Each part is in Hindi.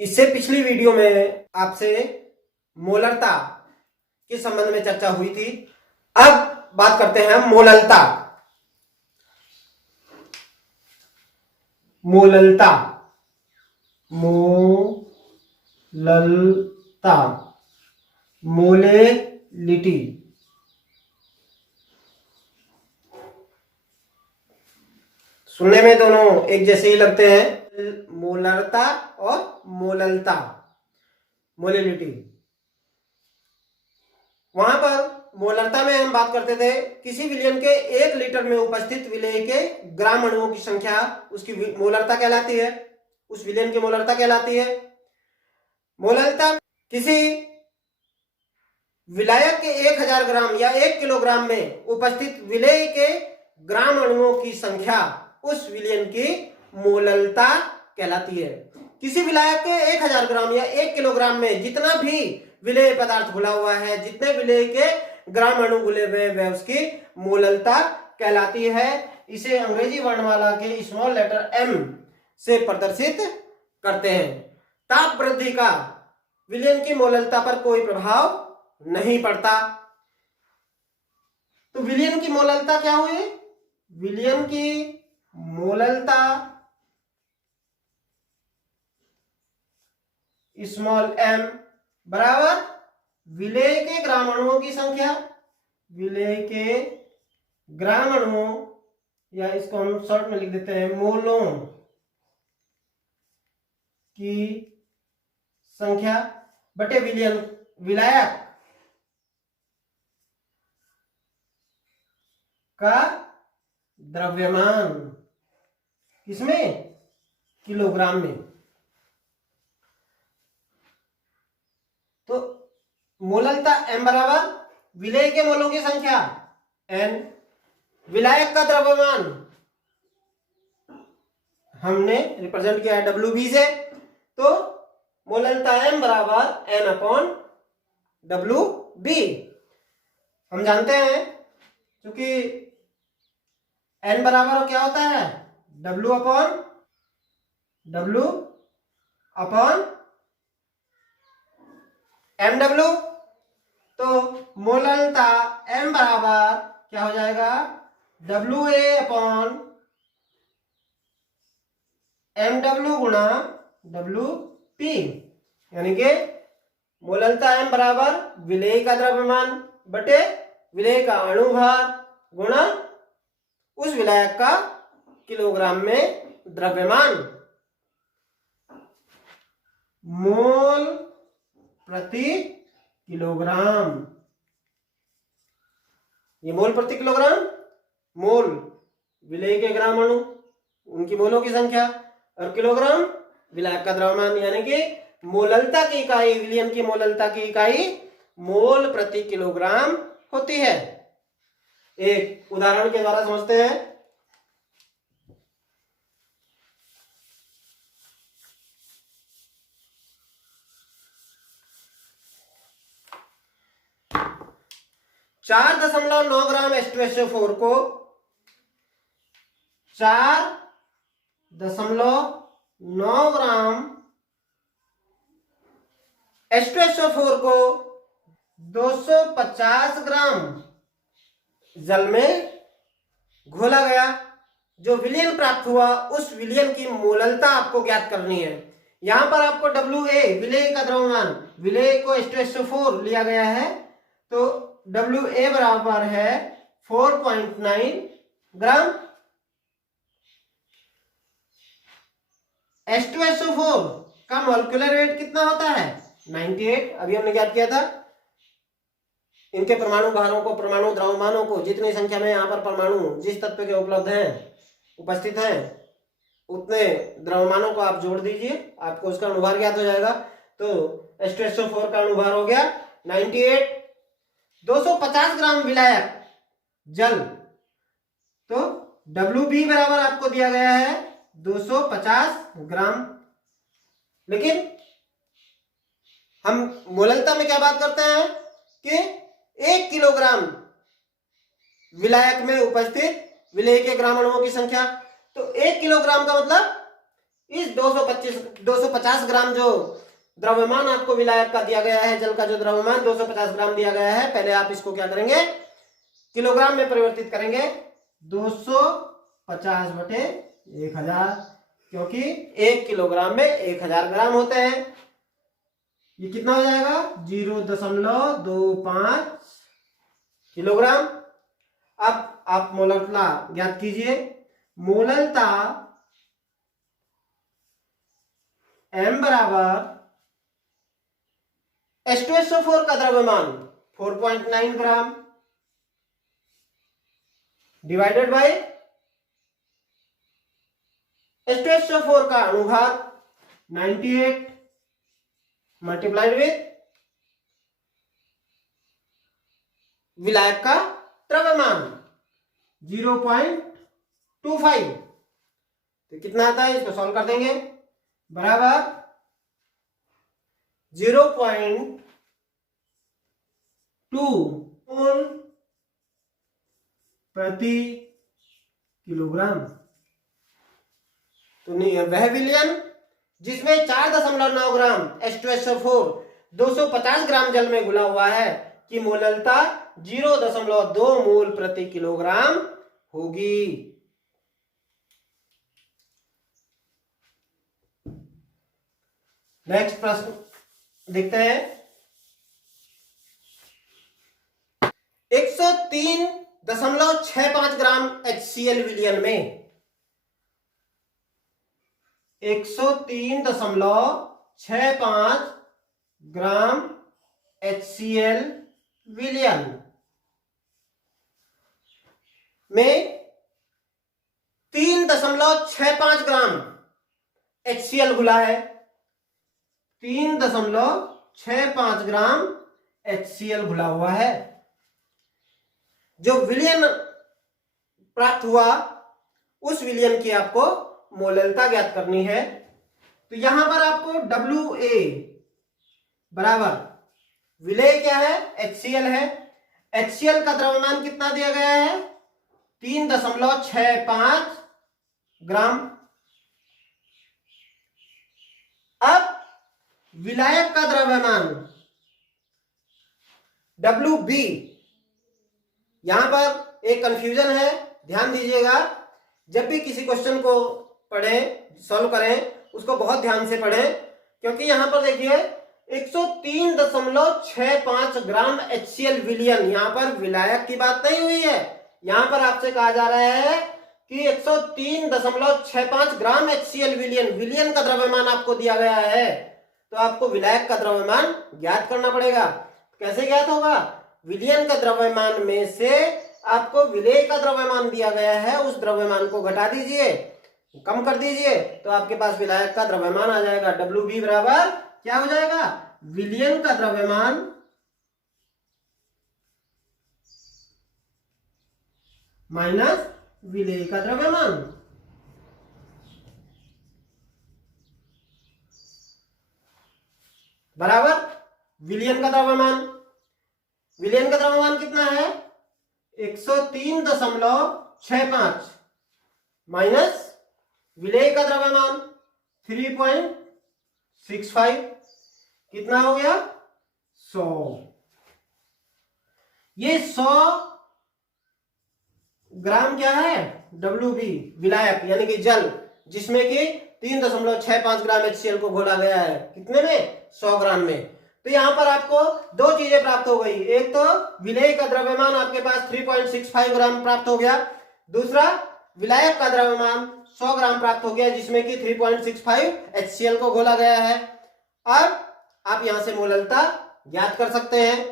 इससे पिछली वीडियो में आपसे मोलरता के संबंध में चर्चा हुई थी। अब बात करते हैं मोललता। मोललता मोललता मोलेलिटी। सुनने में दोनों एक जैसे ही लगते हैं, मोलरता और मोललता, मोलेलिटी। वहां पर मोलरता में हम बात करते थे किसी विलयन के 1 लीटर में उपस्थित विलेय के ग्राम अणुओं की संख्या उसकी मोलरता कहलाती है, उस विलयन की मोलरता कहलाती है। मोलरता किसी विलायक के 1000 ग्राम या 1 किलोग्राम में उपस्थित विलेय के ग्राम अणुओं की संख्या उस विलयन की मोललता कहलाती है। किसी विलायक के 1000 ग्राम या 1 किलोग्राम में जितना भी विलेय पदार्थ घुला हुआ है, जितने विलेय के ग्राम अणु घुले हुए वह उसकी मोललता कहलाती है। इसे अंग्रेजी वर्णमाला के स्मॉल लेटर m से प्रदर्शित करते हैं। ताप वृद्धि का विलयन की मोललता पर कोई प्रभाव नहीं पड़ता। तो विलयन की मोललता क्या हुई? विलयन की मोललता स्मॉल m बराबर विलेय के ग्राम अणुओं की संख्या, विलेय के ग्राम अणुओं, या इसको हम शॉर्ट में लिख देते हैं मोलों की संख्या बटे विलयन विलायक का द्रव्यमान, किसमें? किलोग्राम में। तो मोललता m बराबर विलेय के मोलों की संख्या n, विलायक का द्रव्यमान हमने रिप्रेजेंट किया है WB से, तो मोललता m बराबर n अपॉन WB। हम जानते हैं क्योंकि n बराबर क्या होता है? W upon mw। तो मोललता m बराबर क्या हो जाएगा? WA अपॉन mw गुणा WP, यानी कि मोललता m बराबर विलेय का द्रव्यमान बटे विलेय का अणुभार गुणा उस विलायक का किलोग्राम में द्रव्यमान। मोल प्रति किलोग्राम, ये मोल प्रति किलोग्राम, मोल विलेय के ग्राम अणु उनकी मोलों की संख्या और किलोग्राम विलायक का द्रव्यमान, यानी कि मोललता की इकाई, विलयन की मोललता की इकाई मोल प्रति किलोग्राम होती है। एक उदाहरण के द्वारा समझते हैं। चार 4.9 ग्राम H2SO4 को 4.9 ग्राम H2SO4 को 250 ग्राम जल में घोला गया। जो विलयन प्राप्त हुआ उस विलयन की मोललता आपको ज्ञात करनी है। यहां पर आपको WA विलेय का द्रव्यमान, विलेय को H2SO4 लिया गया है, तो WA बराबर है 4.9 ग्राम। H2SO4 का मॉलिक्यूलर वेट कितना होता है? 98। अभी हमने ज्ञात किया था। इनके परमाणु भारों को, परमाणु द्रव्यमानों को, जितनी संख्या में यहाँ पर परमाणु जिस तत्व के उपलब्ध हैं, उपस्थित हैं, उतने द्रव्यमानों को आप जोड़ दीजिए, आपको उसका अणुभार ज्ञात हो जाएगा। तो H2SO4 का अणुभार हो गया 98। 250 ग्राम विलायक जल, तो WB बराबर आपको दिया गया है 250 ग्राम। लेकिन हम मोललता में क्या बात करते हैं कि 1 किलोग्राम विलायक में उपस्थित विलेय के ग्राम अणुओं की संख्या। तो 1 किलोग्राम का मतलब इस 250 ग्राम जो द्रव्यमान आपको विलायक का दिया गया है, जल का जो द्रव्यमान 250 ग्राम दिया गया है, पहले आप इसको क्या करेंगे, किलोग्राम में परिवर्तित करेंगे। 250 बटे 1000, क्योंकि 1 किलोग्राम में 1000 ग्राम होते हैं। ये कितना हो जाएगा, 0.25 किलोग्राम। अब आप मोलरता ज्ञात कीजिए। मोलरता m बराबर H2SO4 का द्रव्यमान 4.9 ग्राम डिवाइडेड बाय H2SO4 का अणुभार 98 मल्टीप्लाइड विथ विलायक का द्रव्यमान 0.25। तो कितना आता है, इसको सॉल्व कर देंगे, बराबर 0.2 मोल प्रति किलोग्राम। तो वह विलयन जिसमें 4.9 ग्राम H2SO4 250 ग्राम जल में घुला हुआ है की मोललता 0.2 मोल प्रति किलोग्राम होगी। नेक्स्ट प्रश्न देखते हैं। 103.65 ग्राम HCl विलयन में 103.65 ग्राम HCl विलयन में 3.65 ग्राम HCl घुला है। 3.65 ग्राम HCl घुला हुआ है। जो विलयन प्राप्त हुआ उस विलयन की आपको मोललता ज्ञात करनी है। तो यहां पर आपको WA बराबर विलेय क्या है, HCl है। HCl का द्रव्यमान कितना दिया गया है, 3.65 ग्राम। अब विलायक का द्रव्यमान WB, यहां पर एक कंफ्यूजन है, ध्यान दीजिएगा। जब भी किसी क्वेश्चन को पढ़ें, सॉल्व करें, उसको बहुत ध्यान से पढ़ें, क्योंकि यहां पर देखिए 103.65 ग्राम HCl विलयन, यहां पर विलायक की बात नहीं हुई है। यहां पर आपसे कहा जा रहा है कि 103.65 ग्राम HCl विलयन, विलयन का द्रव्यमान आपको दिया गया है, तो आपको विलायक का द्रव्यमान ज्ञात करना पड़ेगा। कैसे ज्ञात होगा, विलयन का द्रव्यमान में से आपको विलेय का द्रव्यमान दिया गया है, उस द्रव्यमान को घटा दीजिए, कम कर दीजिए, तो आपके पास विलायक का द्रव्यमान आ जाएगा। WB बराबर क्या हो जाएगा, विलयन का द्रव्यमान माइनस विलेय का द्रव्यमान। बराबर विलयन का द्रव्यमान, विलयन का द्रव्यमान कितना है, 103.65 माइनस विलेय का द्रव्यमान 3.65, कितना हो गया, 100। ये 100 ग्राम क्या है, WB विलायक यानी कि जल, जिसमें कि 3.65 ग्राम HCl को घोला गया है, कितने में, 100 ग्राम में। तो यहां पर आपको दो चीजें प्राप्त हो गई, एक तो विलेय का द्रव्यमान आपके पास 3.65 ग्राम प्राप्त हो गया, दूसरा विलायक का द्रव्यमान 100 ग्राम प्राप्त हो गया, जिसमें कि 3.65 HCl को घोला गया है। अब आप यहां से मोललता ज्ञात कर सकते हैं,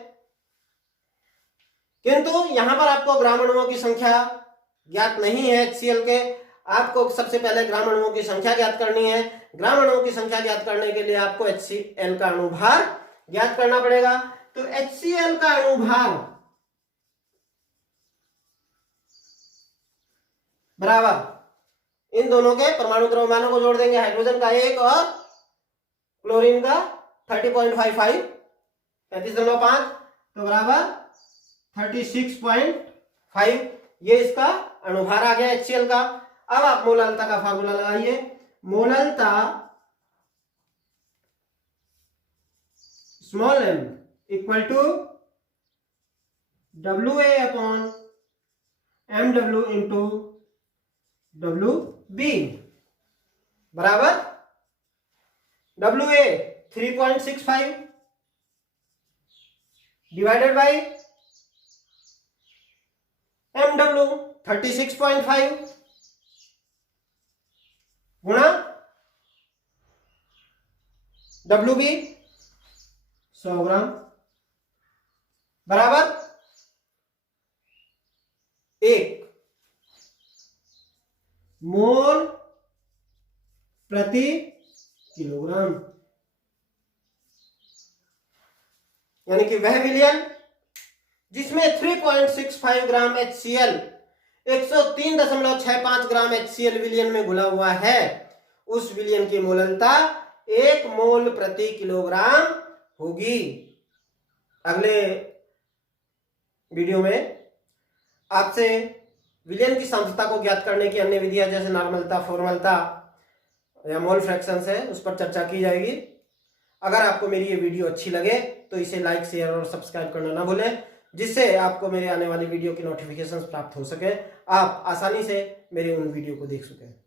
किंतु यहां पर आपको ग्राम अणुओं की संख्या ज्ञात नहीं है HCl के। आपको सबसे पहले ग्राम अणुओं की संख्या ज्ञात करनी है। ग्राम अणुओं की संख्या ज्ञात करने के लिए आपको HCl का अणुभार ज्ञात करना पड़ेगा। तो HCl का अणुभार बराबर इन दोनों के परमाणु द्रव्यमानों को जोड़ देंगे, हाइड्रोजन का 1 और क्लोरीन का 30.55 35.5, तो बराबर 36.5, ये इसका अणुभार आ गया HCl का। अब आप मोललता का फार्मूला लगाइए। मोललता small m equal to WA upon MW into WB बराबर WA 3.65 डिवाइडेड बाई MW 36.5 गुणा WB 100 ग्राम बराबर 1 मोल प्रति किलोग्राम, यानी कि वह विलयन जिसमें 3.65 ग्राम HCl 103.65 ग्राम HCl विलयन में घुला हुआ है, उस विलयन की मोललता 1 मोल प्रति किलोग्राम होगी। अगले वीडियो में आपसे विलयन की सांद्रता को ज्ञात करने की अन्य विधियां जैसे नॉर्मलता, फॉर्मलता या मोल फ्रैक्शंस है उस पर चर्चा की जाएगी। अगर आपको मेरी ये वीडियो अच्छी लगे तो इसे लाइक, शेयर और सब्सक्राइब करना ना भूलें, जिससे आपको मेरे आने वाली वीडियो की नोटिफिकेशंस प्राप्त हो सके, आप आसानी से मेरे उन वीडियो को देख सकें।